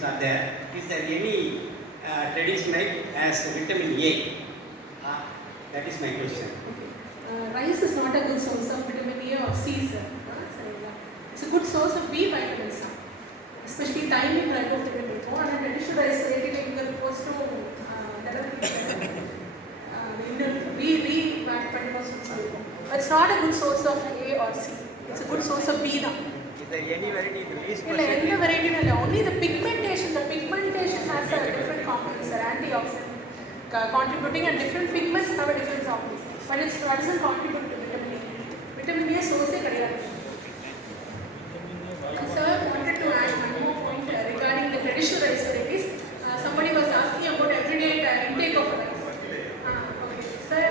are there. Is there any traditional as vitamin A? That is my question. Rice is not a good source of vitamin A or C, sir. It's a good source of B vitamins, sir. Especially thiamine riboflavin. And traditional rice creating the post to it's not a good source of A or C. It's a good source of B now. Is there any variety released? Any variety, only the pigmentation. The pigmentation has a different components, antioxidant contributing, and different pigments have a different property. But it doesn't contribute to vitamin A. Vitamin A source is and sir wanted to add one more point regarding the traditional rice varieties. Somebody was asking about everyday intake of rice. Okay, sir.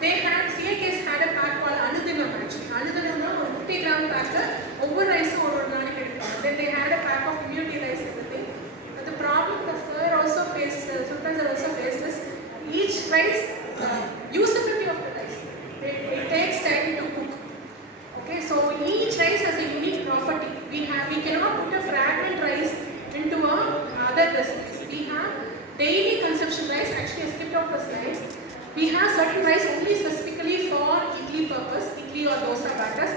They had CAKs had a pack called Anudinam actually. Anudinam 50 gram pack over rice or organic. Then they had a pack of immunity rice and everything. But the problem that sir also faced, sometimes also faced is each rice usability of the rice. It takes time to cook. Okay, so each rice has a unique property. We cannot put a fragment rice into other recipes. We have daily consumption rice. Actually, I skipped out the slides. We have certain rice only specifically for idli purpose, idli or dosa batters.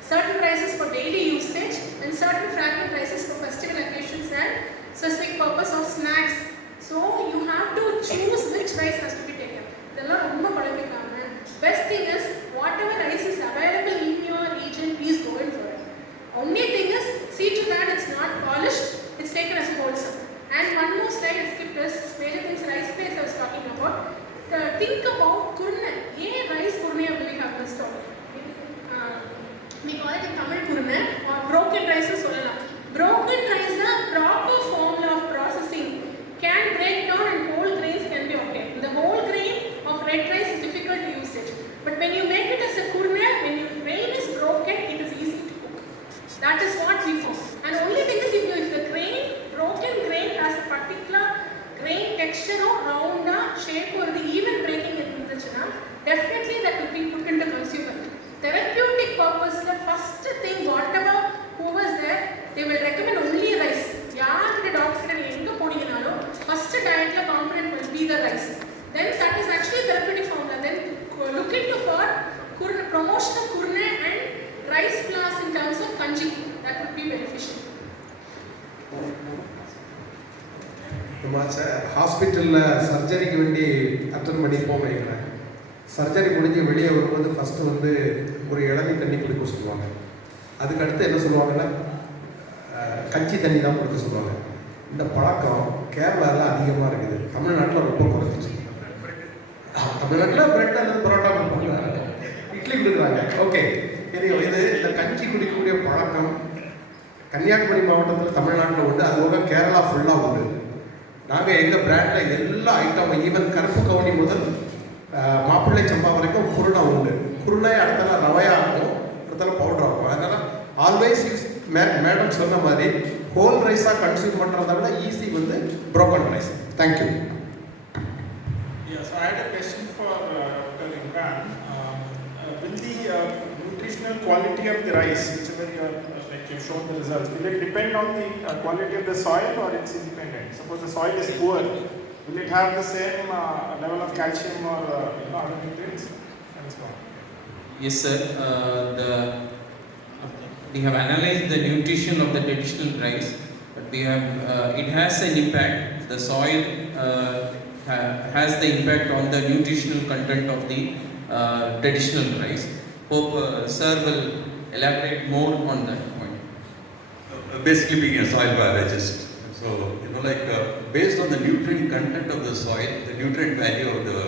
Certain rices for daily usage, and certain fragment rices for festival occasions and specific purpose of snacks. So you have to choose which rice has to be taken. Best thing is whatever rice is available in your region, please go in for it. Only thing is see to that it's not polished, it's taken as wholesome. And one more slide I skipped is major things rice base I was talking about. Think about kurna. Rice kurna we have this topic. We call it in Tamil kurna or broken rice. Broken rice is a proper formula of processing can break down and whole grains can be obtained. The whole grain of red rice is difficult to usage. But when you make it as a kurna, when your grain is broken, it is easy to cook. That is what we found. And only thing is if the broken grain has a particular grain texture or round shape or the even breaking in the chana, definitely that will be put into consumer. Therapeutic purpose, the first thing, whatever who was there, they will recommend only rice. The doctor first diet component will be the rice. Then that is actually therapeutic formula. Then look into for promotion of kurna and rice flours in terms of kanji. That would be beneficial. ஹாஸ்பிட்டலில் சர்ஜரிக்கு வேண்டி attend பண்ணி போகிறேன். Surgery முடிஞ்சு வெளியே வரும்போது first வந்து ஒரு இளநீ தண்ணி குடிக்க சொல்லுவாங்க. அதுக்கடுத்து என்ன சொல்லுவாங்கன்னா கஞ்சி தண்ணி தான் குடிக்க சொல்லுவாங்க. இந்த பழக்கம் கேரளாவில் அதிகமாக இருக்குது. தமிழ்நாட்டில் ரொம்ப குறைஞ்சிச்சு. தமிழ்நாட்டில் பிரெட் அல்லது பரோட்டா கொடுப்பாங்க, இட்லி கொடுக்குறாங்க. ஓகே, தெரியும். இந்த கஞ்சி குடிக்கக்கூடிய பழக்கம் கன்னியாகுமரி மாவட்டத்தில் தமிழ்நாட்டில் உண்டு. அதுபோக கேரளா ஃபுல்லாக உண்டு. நாங்கள் எங்கள் பிராண்டில் எல்லா ஐட்டம், ஈவன் கருப்பு கவுனி முதல் மாப்பிள்ளை சம்பா வரைக்கும் குருணை உண்டு. குருணை அடுத்தால ரவையாகும், அடுத்தால பவுடர் ஆகும். அதனால் ஆல்வேஸ் யூஸ் மேடம் சொன்ன மாதிரி ஹோல் ரைஸாக கன்சியூம் பண்ணுறத விட ஈஸி வந்து broken rice. Thank you. Yes, I had a question for Dr. Imran. Will the nutritional quality of the rice, whichever you are, like you've shown the results, will it depend on the quality of the soil or it's independent? Suppose the soil is poor, will it have the same level of calcium or other nutrients and so on? Yes, sir. We have analyzed the nutrition of the traditional rice, but it has an impact. The soil has the impact on the nutritional content of the traditional rice. Hope sir will elaborate more on that point. Basically, being a soil biologist, so based on the nutrient content of the soil, the nutrient value of the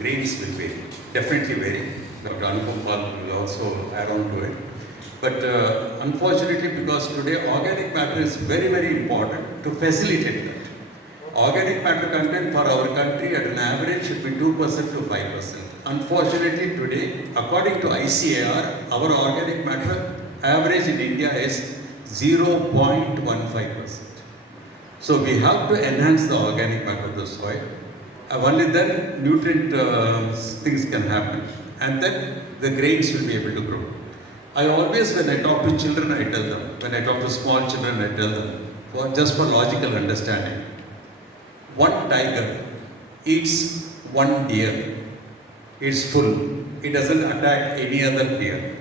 grains will vary. Definitely vary. Dr. Anupam will also add on to it. But unfortunately, because today organic matter is very, very important to facilitate that. Organic matter content for our country at an average should be 2% to 5%. Unfortunately, today, according to ICAR, our organic matter average in India is 0.15%. So we have to enhance the organic matter of the soil. Only then nutrient things can happen, and then the grains will be able to grow. I always, when I talk to children, I tell them, when I talk to small children, I tell them, just for logical understanding, one tiger eats one deer, it's full, it doesn't attack any other deer.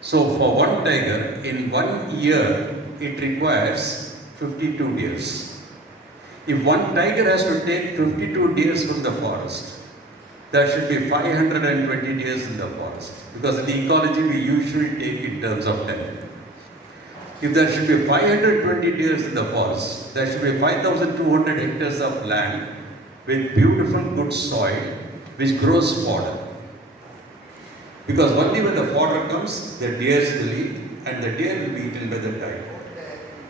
So for one tiger, in 1 year, it requires 52 deers. If one tiger has to take 52 deers from the forest, there should be 520 deers in the forest. Because in ecology, we usually take in terms of 10. If there should be 520 deers in the forest, there should be 5,200 hectares of land with beautiful good soil which grows fodder. Because only when the fodder comes, the deers will eat and the deer will be eaten by the tiger.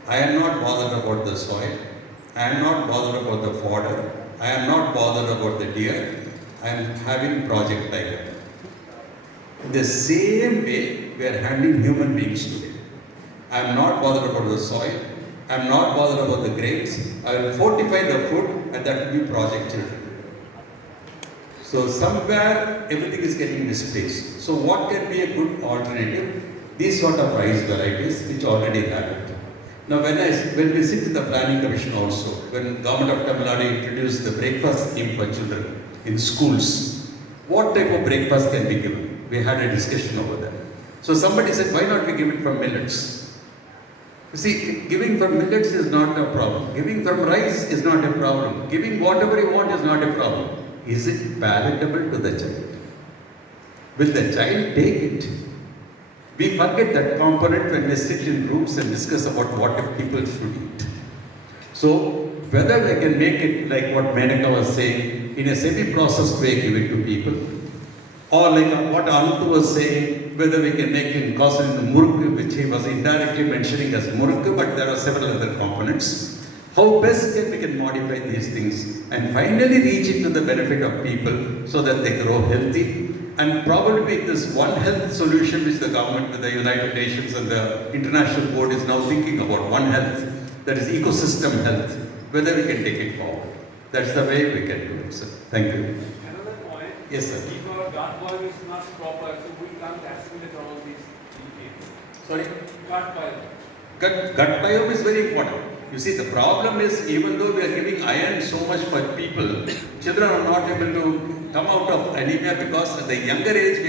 I am not bothered about the soil. I am not bothered about the fodder. I am not bothered about the deer. I am having Project Tiger. In the same way, we are handling human beings today. I am not bothered about the soil. I am not bothered about the grains. I will fortify the food and that will be Project Children. So somewhere everything is getting displaced. So what can be a good alternative? These sort of rice varieties which already have it. Now when we sit in the planning commission also, when government of Tamil Nadu introduced the breakfast scheme for children in schools, what type of breakfast can be given? We had a discussion over that. So somebody said, why not we give it from millets? You see, giving from millets is not a problem. Giving from rice is not a problem. Giving whatever you want is not a problem. Is it palatable to the child? Will the child take it? We forget that component when we sit in groups and discuss about what people should eat. So, whether we can make it like what Menaka was saying, in a semi-processed way, give it to people, or like what Anantu was saying, whether we can make it in muruk, which he was indirectly mentioning as muruk, but there are several other components. How best we can modify these things and finally reach into the benefit of people so that they grow healthy, and probably this One Health solution which the government, the United Nations and the International Board is now thinking about, One Health, that is ecosystem health, whether we can take it forward. That's the way we can do it, sir. Thank you. Another point. Yes, sir. If our gut biome is not proper, so we can't assimilate all these nutrients. Sorry? Gut biome. Gut biome is very important. You see, the problem is, even though we are giving iron so much for people, children are not able to come out of anemia because at the younger age,